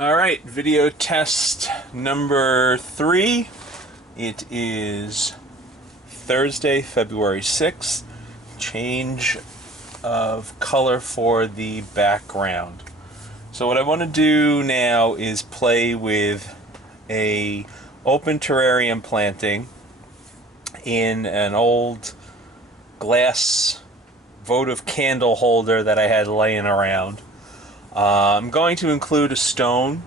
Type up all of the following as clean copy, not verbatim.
Alright, video test number 3. It is Thursday, February 6th. Change of color for the background. So what I want to do now is play with a open terrarium planting in an old glass votive candle holder that I had laying around. I'm going to include a stone.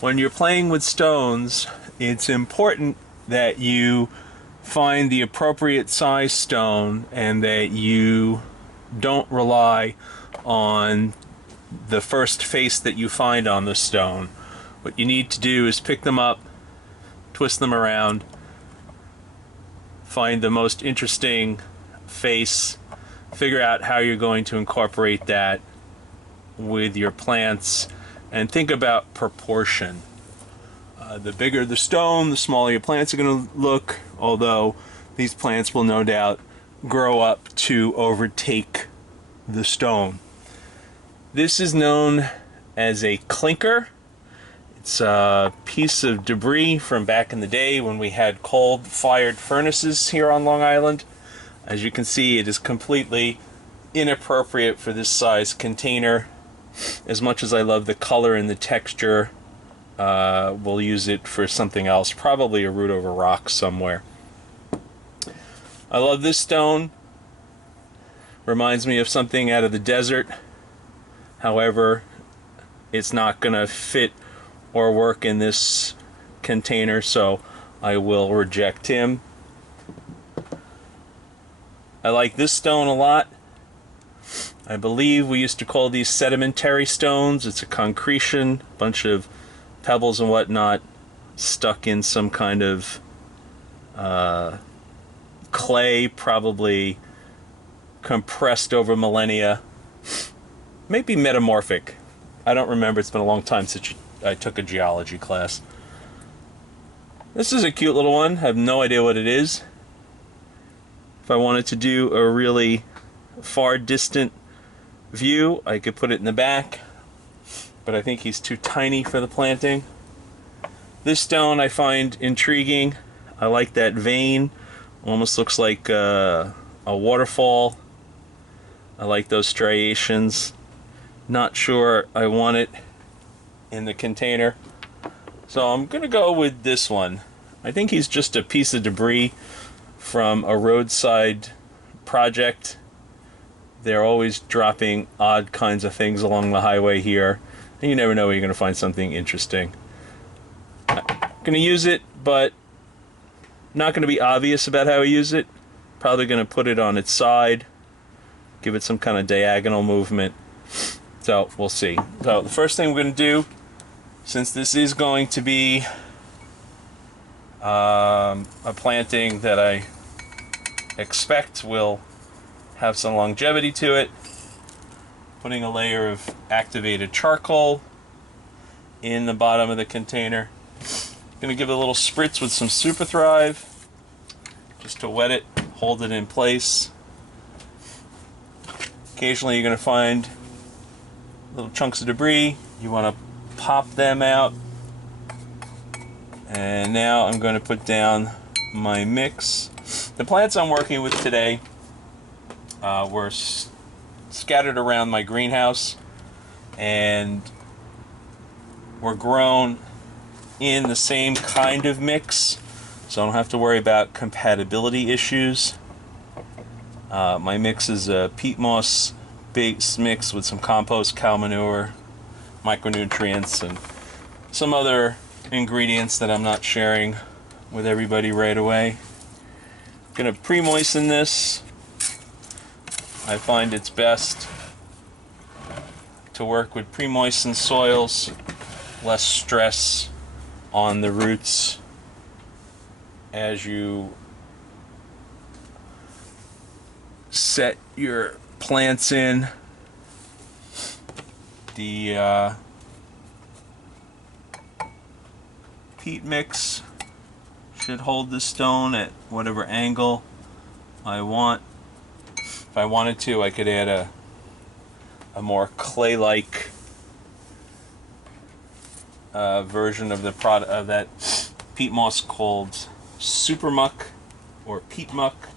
When you're playing with stones, it's important that you find the appropriate size stone and that you don't rely on the first face that you find on the stone. What you need to do is pick them up, twist them around, find the most interesting face, figure out how you're going to incorporate that with your plants, and think about proportion. The bigger the stone, the smaller your plants are going to look, although these plants will no doubt grow up to overtake the stone. This is known as a clinker. It's a piece of debris from back in the day when we had coal-fired furnaces here on Long Island. As you can see, it is completely inappropriate for this size container. As much as I love the color and the texture, we'll use it for something else, probably a root over rock somewhere. I love this stone. Reminds me of something out of the desert. However, it's not going to fit or work in this container, so I will reject him. I like this stone a lot. I believe we used to call these sedimentary stones. It's a concretion, bunch of pebbles and whatnot stuck in some kind of clay, probably compressed over millennia. Maybe metamorphic. I don't remember. It's been a long time since I took a geology class. This is a cute little one. I have no idea what it is. If I wanted to do a really far distant view, I could put it in the back, but I think he's too tiny for the planting. This stone I find intriguing. I like that vein. Almost looks like a waterfall. I like those striations. Not sure I want it in the container, so I'm gonna go with this one. I think he's just a piece of debris from a roadside project. They're always dropping odd kinds of things along the highway here, and you never know where you're going to find something interesting. I'm going to use it, but not going to be obvious about how I use it. Probably going to put it on its side, give it some kind of diagonal movement. So we'll see. So the first thing we're going to do, since this is going to be a planting that I expect will have some longevity to it, putting a layer of activated charcoal in the bottom of the container. Going to give it a little spritz with some Super Thrive just to wet it, hold it in place. Occasionally you're going to find little chunks of debris. You want to pop them out. And now I'm going to put down my mix. The plants I'm working with today were scattered around my greenhouse and were grown in the same kind of mix, so I don't have to worry about compatibility issues. My mix is a peat moss based mix with some compost, cow manure, micronutrients, and some other ingredients that I'm not sharing with everybody right away. I'm going to pre-moisten this. I find it's best to work with pre-moistened soils, less stress on the roots as you set your plants in. The peat mix should hold the stone at whatever angle I want. If I wanted to, I could add a more clay-like version of the product of that peat moss called Super Muck or Peat Muck.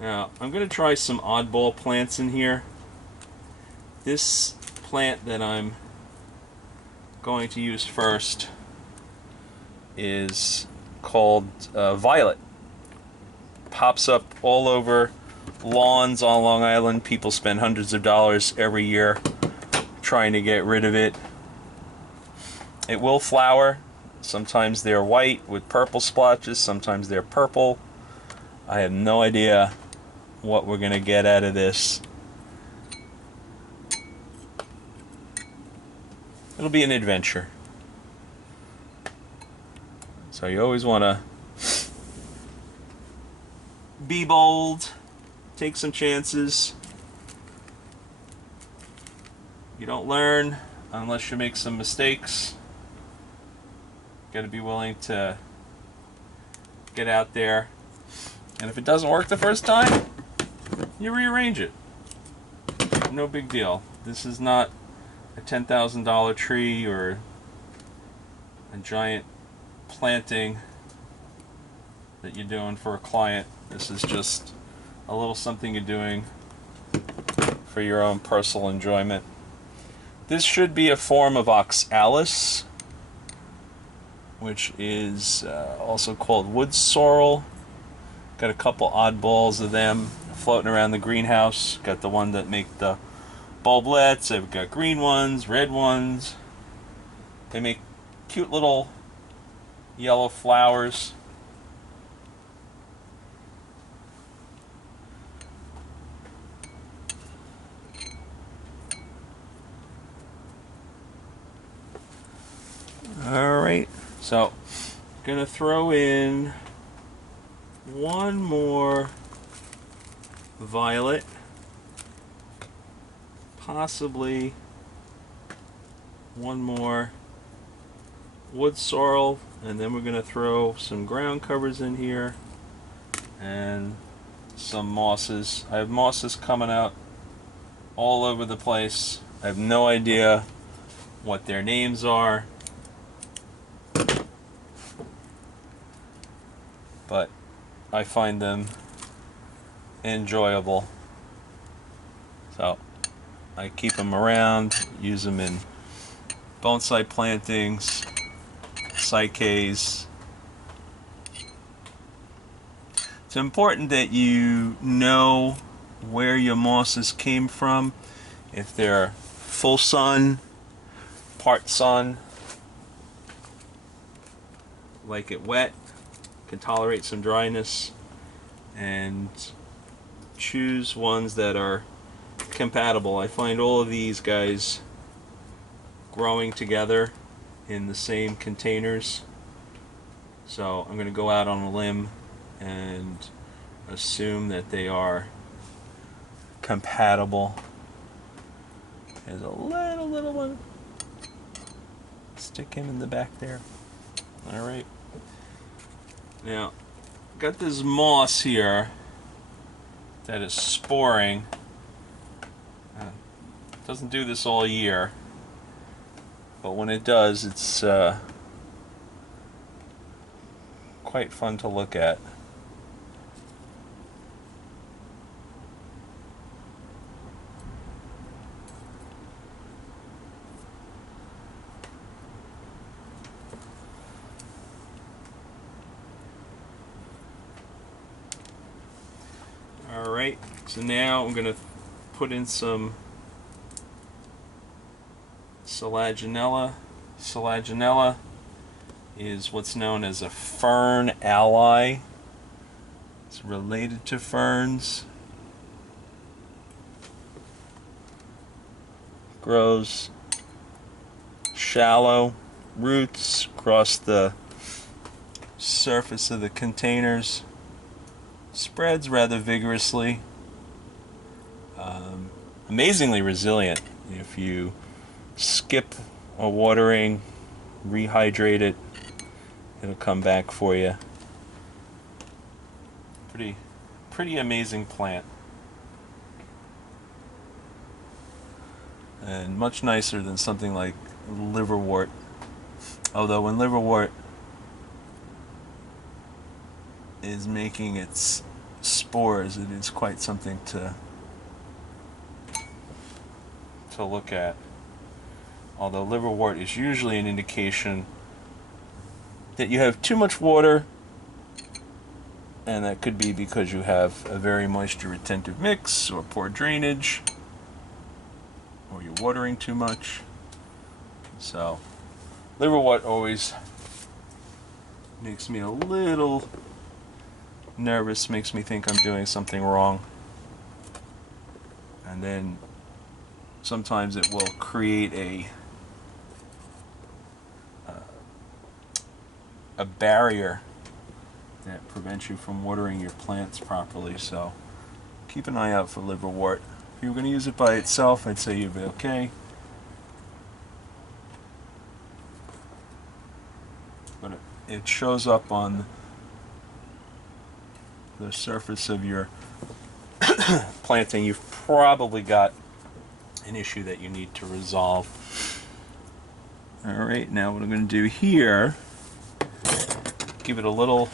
Now I'm going to try some oddball plants in here. This plant that I'm going to use first is called Violet. Pops up all over lawns on Long Island. People spend hundreds of dollars every year trying to get rid of it. It will flower. Sometimes they're white with purple splotches, sometimes they're purple. I have no idea what we're going to get out of this. It'll be an adventure. So you always want to be bold, take some chances. You don't learn unless you make some mistakes. Got to be willing to get out there, and if it doesn't work the first time, you rearrange it. No big deal. This is not a $10,000 tree or a giant planting that you're doing for a client. This is just a little something you're doing for your own personal enjoyment. This should be a form of oxalis, which is also called wood sorrel. Got a couple oddballs of them floating around the greenhouse. Got the one that make the bulblets. I've got green ones, red ones. They make cute little yellow flowers. Alright, so gonna throw in one more violet, possibly one more wood sorrel, and then we're gonna throw some ground covers in here and some mosses. I have mosses coming out all over the place. I have no idea what their names are, but I find them enjoyable. So I keep them around, use them in bonsai plantings, Saikeis. It's important that you know where your mosses came from. If they're full sun, part sun, like it wet, can tolerate some dryness, and choose ones that are compatible. I find all of these guys growing together in the same containers, so I'm going to go out on a limb and assume that they are compatible. There's a little one. Stick him in the back there. Alright. Now, got this moss here that is sporing. Doesn't do this all year, but when it does, it's quite fun to look at. Alright, so now I'm going to put in some Selaginella. Selaginella is what's known as a fern ally. It's related to ferns. Grows shallow roots across the surface of the containers. Spreads rather vigorously. Amazingly resilient. If you skip a watering, rehydrate it, it'll come back for you. Pretty amazing plant. And much nicer than something like liverwort. Although when liverwort is making its spores, it is quite something to look at. Although liverwort is usually an indication that you have too much water, and that could be because you have a very moisture retentive mix or poor drainage, or you're watering too much. So liverwort always makes me a little nervous, makes me think I'm doing something wrong. And then sometimes it will create a barrier that prevents you from watering your plants properly. So keep an eye out for liverwort. If you were going to use it by itself, I'd say you'd be okay. But it shows up on the surface of your planting, you've probably got an issue that you need to resolve. Alright, now what I'm going to do here, give it a little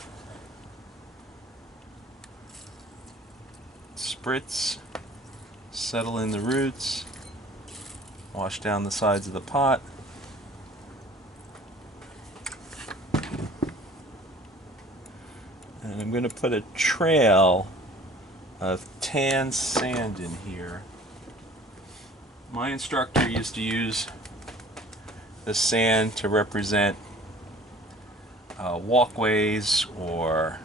spritz, settle in the roots, wash down the sides of the pot. And I'm going to put a trail of tan sand in here. My instructor used to use the sand to represent walkways or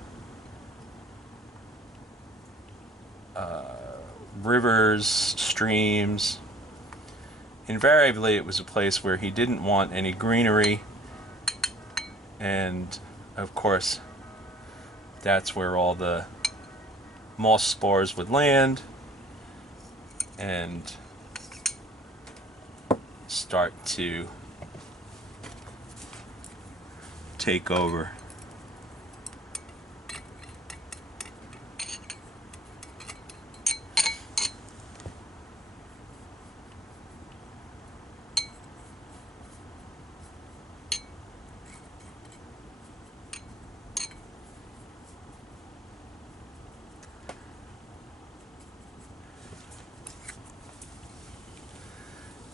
rivers, streams. Invariably, it was a place where he didn't want any greenery, and of course, that's where all the moss spores would land and start to take over.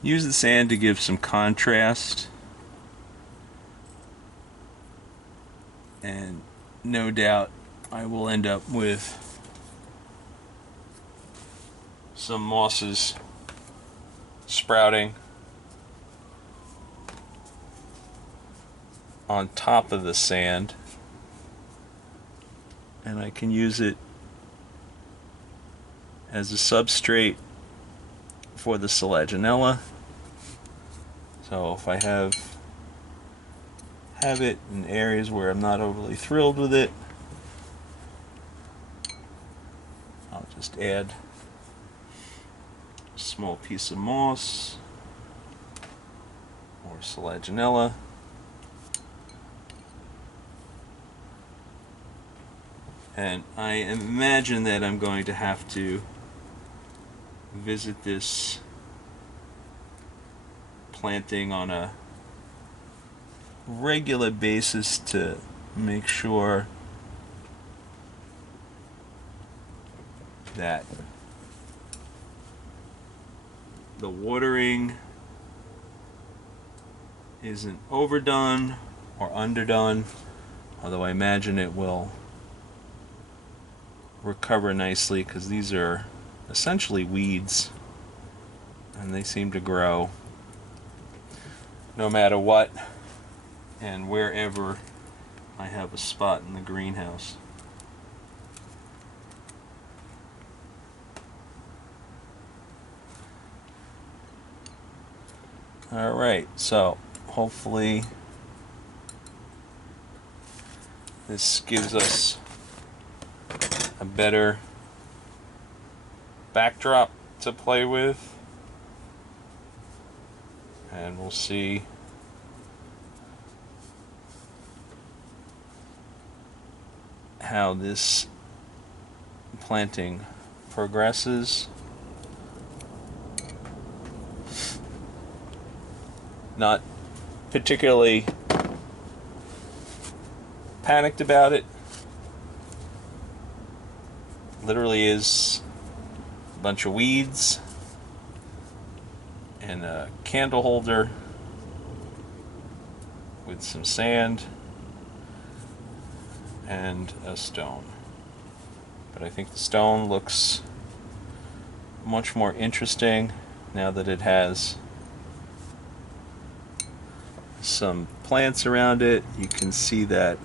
Use the sand to give some contrast, and no doubt I will end up with some mosses sprouting on top of the sand, and I can use it as a substrate for the selaginella. So if I have it in areas where I'm not overly thrilled with it, I'll just add a small piece of moss or selaginella. And I imagine that I'm going to have to visit this planting on a regular basis to make sure that the watering isn't overdone or underdone, although I imagine it will recover nicely because these are essentially weeds and they seem to grow no matter what and wherever I have a spot in the greenhouse. Alright, so hopefully this gives us a better backdrop to play with, and we'll see how this planting progresses. Not particularly panicked about it. Literally is a bunch of weeds and a candle holder with some sand and a stone. But I think the stone looks much more interesting now that it has some plants around it. You can see that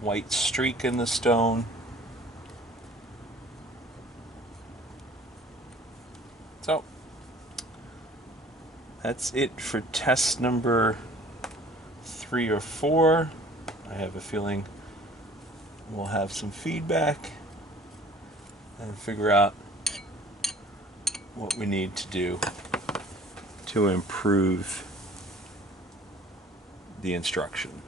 white streak in the stone. So that's it for test number 3 or 4. I have a feeling we'll have some feedback and figure out what we need to do to improve the instruction.